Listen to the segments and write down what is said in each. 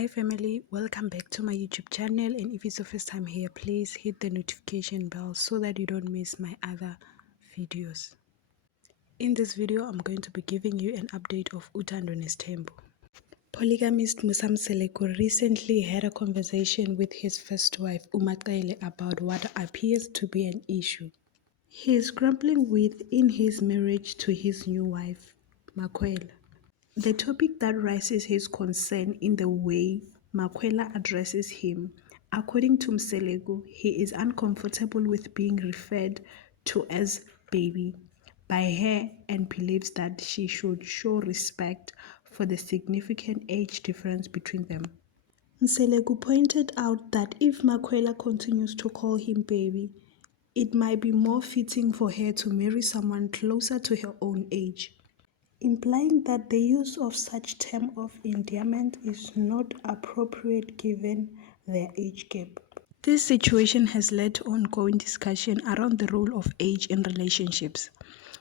Hi family, welcome back to my YouTube channel, and if it's your first time here, please hit the notification bell so that you don't miss my other videos. In this video, I'm going to be giving you an update of Uthando Nesthembu. Polygamist Musa Mseleku recently had a conversation with his first wife Umacele about what appears to be an issue he is grappling with in his marriage to his new wife, Makwela. The topic that raises his concern in the way Makwela addresses him. According to Mseleku, he is uncomfortable with being referred to as baby by her and believes that she should show respect for the significant age difference between them. Mseleku pointed out that if Makwela continues to call him baby, it might be more fitting for her to marry someone closer to her own age, implying that the use of such term of endearment is not appropriate given their age gap. This situation has led to ongoing discussion around the role of age in relationships,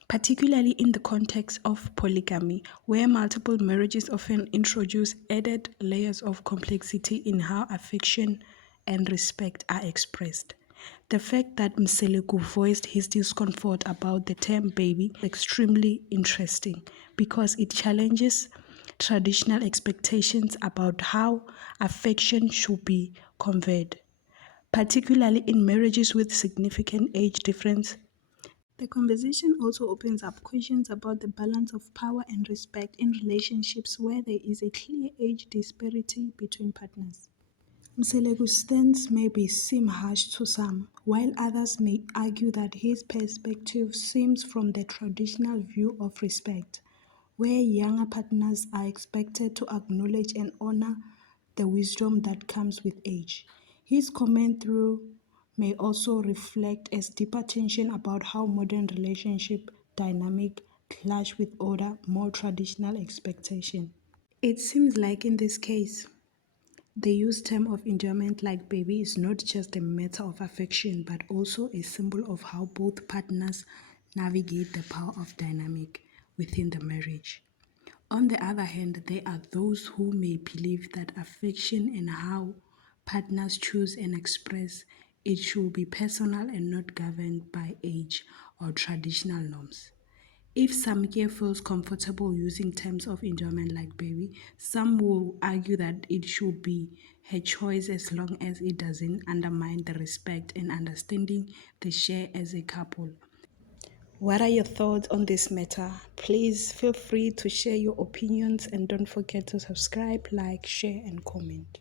particularly in the context of polygamy, where multiple marriages often introduce added layers of complexity in how affection and respect are expressed. The fact that Mseleku voiced his discomfort about the term baby is extremely interesting because it challenges traditional expectations about how affection should be conveyed, particularly in marriages with significant age difference. The conversation also opens up questions about the balance of power and respect in relationships where there is a clear age disparity between partners. Mseleku's stance may seem harsh to some, while others may argue that his perspective stems from the traditional view of respect, where younger partners are expected to acknowledge and honor the wisdom that comes with age. His comment through may also reflect a deeper tension about how modern relationship dynamic clash with older, more traditional expectation. It seems like in this case, the used term of endearment like baby is not just a matter of affection but also a symbol of how both partners navigate the power of dynamic within the marriage. On the other hand, there are those who may believe that affection and how partners choose and express it should be personal and not governed by age or traditional norms. If some here feels comfortable using terms of enjoyment like baby, some will argue that it should be her choice as long as it doesn't undermine the respect and understanding they share as a couple. What are your thoughts on this matter? Please feel free to share your opinions and don't forget to subscribe, like, share, and comment.